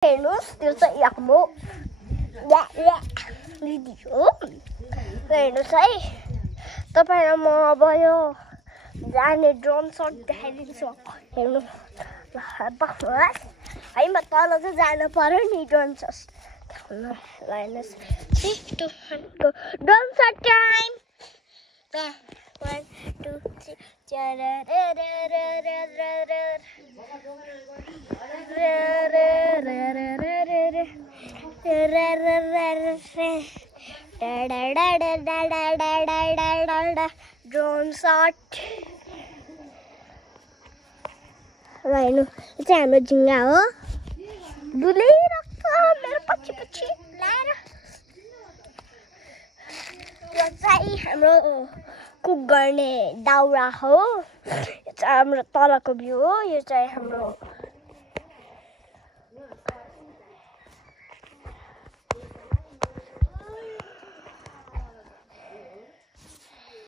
हेर्नुहोस् त्यो चाहिँ हाम्रो दिदी हो। हेर्नुहोस् है तपाईहरुलाई म अब यो जाने ड्रोन शट देखाइदिन्छु। हेर्नु बस्नुहोस् है म तल चाहिँ जानु पर्यो नि ड्रोन शट हेर्नुहोस्। Drone shut time 1 2 3 drone shut हेर्नु यो चाहिँ हाम्रो झिङ्गा हो डुलिरहेको मेरो पछि पछि लाएर। यो चाहिँ हाम्रो कुक गर्ने दाउरा हो। यो चाहिँ हाम्रो तलको भ्यू हो। यो चाहिँ हाम्रो